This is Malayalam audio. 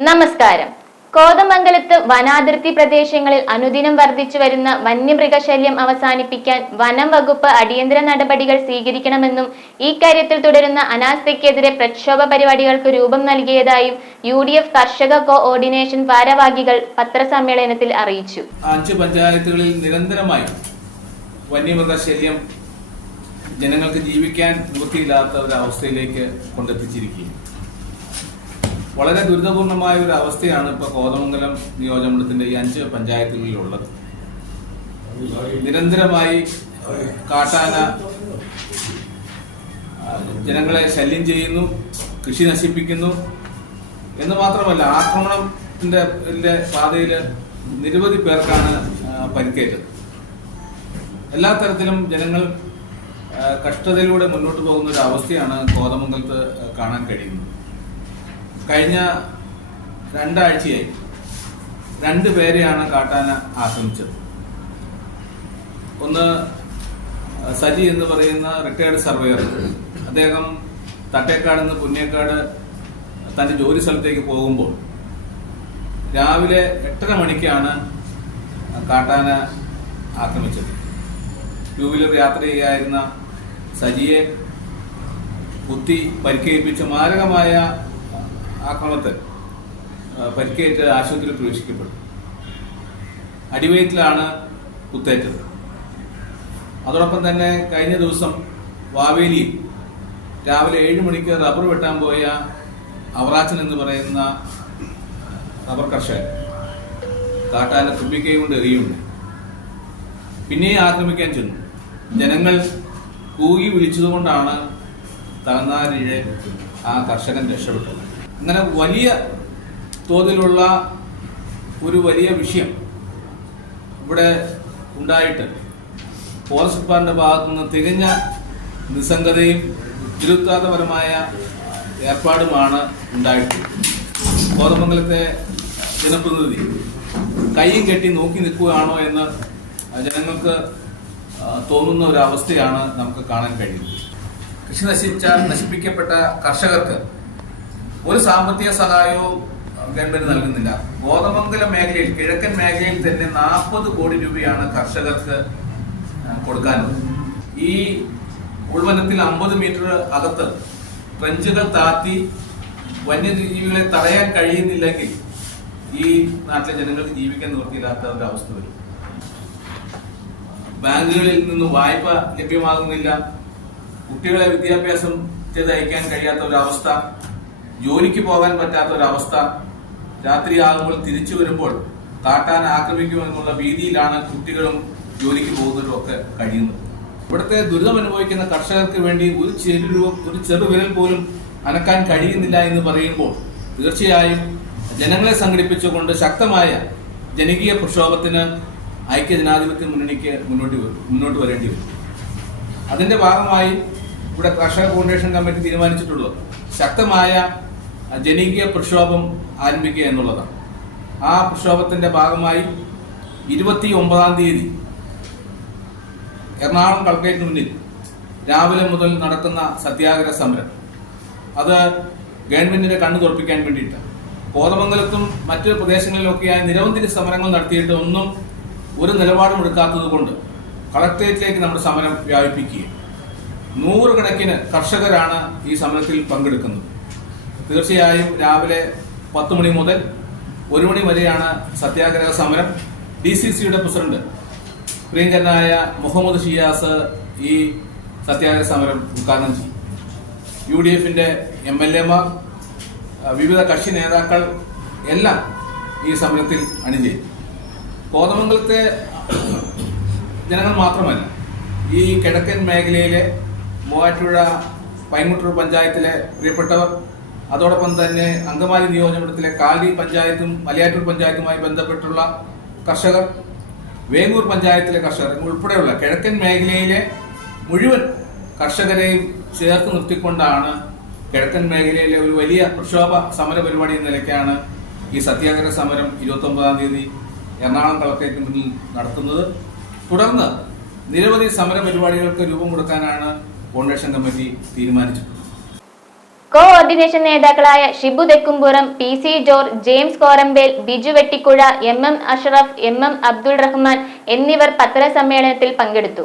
നമസ്കാരം. കോതമംഗലത്ത് വനാതിർത്തി പ്രദേശങ്ങളിൽ അനുദിനം വർദ്ധിച്ചു വരുന്ന വന്യമൃഗശല്യം അവസാനിപ്പിക്കാൻ വനം വകുപ്പ് അടിയന്തര നടപടികൾ സ്വീകരിക്കണമെന്നും ഇക്കാര്യത്തിൽ തുടരുന്ന അനാസ്ഥയ്ക്കെതിരെ പ്രക്ഷോഭ പരിപാടികൾക്ക് രൂപം നൽകിയതായും UDF കർഷക കോഓർഡിനേഷൻ ഭാരവാഹികൾ പത്രസമ്മേളനത്തിൽ അറിയിച്ചു. 5 പഞ്ചായത്തുകളിൽ നിരന്തരമായി വന്യമൃഗശല്യം ജനങ്ങൾക്ക് ജീവിക്കാൻ നിവൃത്തിയില്ലാത്ത ഒരു അവസ്ഥയിലേക്ക് കൊണ്ടെത്തിച്ചിരിക്കുകയാണ്. വളരെ ദുരിതപൂർണമായ ഒരു അവസ്ഥയാണ് ഇപ്പോൾ കോതമംഗലം നിയോജകമണ്ഡലത്തിന്റെ ഈ 5 പഞ്ചായത്തുകളിലുള്ളത്. നിരന്തരമായി കാട്ടാന ജനങ്ങളെ ശല്യം ചെയ്യുന്നു, കൃഷി നശിപ്പിക്കുന്നു എന്ന് മാത്രമല്ല ആക്രമണത്തിന്റെ പാതയിൽ നിരവധി പേർക്കാണ് പരിക്കേറ്റത്. എല്ലാ തരത്തിലും ജനങ്ങൾ കഷ്ടതയിലൂടെ മുന്നോട്ട് പോകുന്ന ഒരു അവസ്ഥയാണ് കോതമംഗലത്ത് കാണാൻ കഴിയുന്നത്. കഴിഞ്ഞ 2 ആഴ്ചയായി 2 പേരെയാണ് കാട്ടാന ആക്രമിച്ചത്. ഒന്ന് സജി എന്ന് പറയുന്ന റിട്ടയർഡ് സർവേയർ. അദ്ദേഹം തട്ടേക്കാട് നിന്ന് പുന്നേക്കാട് തന്റെ ജോലി സ്ഥലത്തേക്ക് പോകുമ്പോൾ രാവിലെ 8:30 മണിക്കാണ് കാട്ടാന ആക്രമിച്ചത്. 2 വീലർ യാത്ര ചെയ്യായിരുന്ന സജിയെ കുത്തി പരിക്കേൽപ്പിച്ച് മാരകമായ ആക്രമണത്തിൽ പരിക്കേറ്റ് ആശുപത്രിയിൽ പ്രവേശിക്കപ്പെട്ടു. അടിവയറ്റിലാണ് കുത്തേറ്റത്. അതോടൊപ്പം തന്നെ കഴിഞ്ഞ ദിവസം വാവേലിയിൽ രാവിലെ 7 മണിക്ക് റബ്ബർ വെട്ടാൻ പോയ അവറാച്ചൻ എന്ന് പറയുന്ന റബ്ബർ കർഷകൻ കാട്ടാന തുമ്പിക്കൈ കൊണ്ട് എറിയുണ്ട്. പിന്നെയും ആക്രമിക്കാൻ ചെന്നു. ജനങ്ങൾ കൂകി വിളിച്ചതുകൊണ്ടാണ് തലനാരിഴെ ആ കർഷകൻ രക്ഷപ്പെട്ടത്. അങ്ങനെ വലിയ തോതിലുള്ള ഒരു വലിയ വിഷയം ഇവിടെ ഉണ്ടായിട്ട് ഫോറസ്റ്റ് ഡിപ്പാർട്ട്മെന്റിന്റെ ഭാഗത്തു നിന്ന് തികഞ്ഞ നിസ്സംഗതയും നിരുത്തരവാദപരമായ ഏർപ്പാടുമാണ് ഉണ്ടായിട്ടുള്ളത്. കോതമംഗലത്തെ ജനപ്രതിനിധി കൈയും കെട്ടി നോക്കി നിൽക്കുകയാണോ എന്ന് ജനങ്ങൾക്ക് തോന്നുന്ന ഒരു അവസ്ഥയാണ് നമുക്ക് കാണാൻ കഴിയുന്നത്. കൃഷി നശിപ്പിക്കപ്പെട്ട കർഷകർക്ക് ഒരു സാമ്പത്തിക സഹായവും ഗവൺമെന്റ് നൽകുന്നില്ല. കോതമംഗലം മേഖലയിൽ, കിഴക്കൻ മേഖലയിൽ തന്നെ 40 കോടി രൂപയാണ് കർഷകർക്ക് കൊടുക്കാനുള്ളത്. ഈ ഉൾവനത്തിൽ 50 മീറ്റർ അകത്ത് ട്രെഞ്ചുകൾ താത്തി വന്യജീവികളെ തടയാൻ കഴിയുന്നില്ലെങ്കിൽ ഈ നാട്ടിലെ ജനങ്ങൾക്ക് ജീവിക്കാൻ നിവൃത്തിയില്ലാത്ത ഒരു അവസ്ഥ വരും. ബാങ്കുകളിൽ നിന്ന് വായ്പ ലഭ്യമാകുന്നില്ല. കുട്ടികളെ വിദ്യാഭ്യാസം ചെയ്ത് അയക്കാൻ കഴിയാത്ത ഒരവസ്ഥ, ജോലിക്ക് പോകാൻ പറ്റാത്ത ഒരവസ്ഥ, രാത്രിയാകുമ്പോൾ തിരിച്ചു വരുമ്പോൾ കാട്ടാൻ ആക്രമിക്കുമെന്നുള്ള ഭീതിയിലാണ് കുട്ടികളും ജോലിക്ക് പോകുന്നവരും ഒക്കെ കഴിയുന്നത്. ഇവിടുത്തെ ദുരിതം അനുഭവിക്കുന്ന കർഷകർക്ക് വേണ്ടി ഒരു ചെറുവിരൽ പോലും അനക്കാൻ കഴിയുന്നില്ല എന്ന് പറയുമ്പോൾ തീർച്ചയായും ജനങ്ങളെ സംഘടിപ്പിച്ചുകൊണ്ട് ശക്തമായ ജനകീയ പ്രക്ഷോഭത്തിന് ഐക്യജനാധിപത്യ മുന്നണിക്ക് മുന്നോട്ട് വരേണ്ടി വരും. അതിന്റെ ഭാഗമായി ഇവിടെ കർഷക കോർഡിനേഷൻ കമ്മിറ്റി തീരുമാനിച്ചിട്ടുള്ളത് ശക്തമായ ജനകീയ പ്രക്ഷോഭം ആരംഭിക്കുക എന്നുള്ളതാണ്. ആ പ്രക്ഷോഭത്തിന്റെ ഭാഗമായി 29-ാം തീയതി എറണാകുളം കളക്ടറേറ്റിന് മുന്നിൽ രാവിലെ മുതൽ നടക്കുന്ന സത്യാഗ്രഹ സമരം, അത് ഗവൺമെന്റിന്റെ കണ്ണു തുറപ്പിക്കാൻ വേണ്ടിയിട്ട് കോതമംഗലത്തും മറ്റു പ്രദേശങ്ങളിലൊക്കെയായി നിരവധി സമരങ്ങൾ നടത്തിയിട്ട് ഒന്നും ഒരു നിലപാടും എടുക്കാത്തത് കൊണ്ട് കളക്ടറേറ്റിലേക്ക് നമ്മുടെ സമരം വ്യാപിപ്പിക്കുകയും 100 കണക്കിന് കർഷകരാണ് ഈ സമരത്തിൽ പങ്കെടുക്കുന്നത്. തീർച്ചയായും രാവിലെ 10 മണി മുതൽ 1 മണി വരെയാണ് സത്യാഗ്രഹ സമരം. DCCയുടെ പ്രസിഡന്റ് പ്രിയങ്കരനായ മുഹമ്മദ് ഷിയാസ് ഈ സത്യാഗ്രഹ സമരം ഉദ്ഘാടനം ചെയ്യും. UDFന്റെ MLA മാർ, വിവിധ കക്ഷി നേതാക്കൾ എല്ലാം ഈ സമരത്തിൽ അണിചേരും. കോതമംഗലത്തെ ജനങ്ങൾ മാത്രമല്ല, ഈ കിഴക്കൻ മേഖലയിലെ മൂവാറ്റുപുഴ പൈങ്ങുട്ടൂർ പഞ്ചായത്തിലെ പ്രിയപ്പെട്ടവർ, അതോടൊപ്പം തന്നെ അങ്കമാലി നിയോജകമണ്ഡലത്തിലെ കാലി പഞ്ചായത്തും മലയാറ്റൂർ പഞ്ചായത്തുമായി ബന്ധപ്പെട്ടുള്ള കർഷകർ, വേങ്ങൂർ പഞ്ചായത്തിലെ കർഷകർ ഉൾപ്പെടെയുള്ള കിഴക്കൻ മേഖലയിലെ മുഴുവൻ കർഷകരെയും ചേർത്ത് നിർത്തിക്കൊണ്ടാണ് കിഴക്കൻ മേഖലയിലെ ഒരു വലിയ പ്രക്ഷോഭ സമര പരിപാടി എന്ന നിലയ്ക്കാണ് ഈ സത്യാഗ്രഹ സമരം 29-ാം തീയതി എറണാകുളം കളക്ടറേറ്റിന് മുന്നിൽ നടത്തുന്നത്. തുടർന്ന് നിരവധി സമര പരിപാടികൾക്ക് രൂപം കൊടുക്കാനാണ് കോർഡിനേഷൻ കമ്മിറ്റി തീരുമാനിച്ചിട്ടുള്ളത്. കോഓർഡിനേഷൻ നേതാക്കളായ Shibu Thekkumpuram, PC George, James Korampel, Biju Vettikuzha, MM Ashraf, MM Abdul Rahman എന്നിവർ പത്രസമ്മേളനത്തിൽ പങ്കെടുത്തു.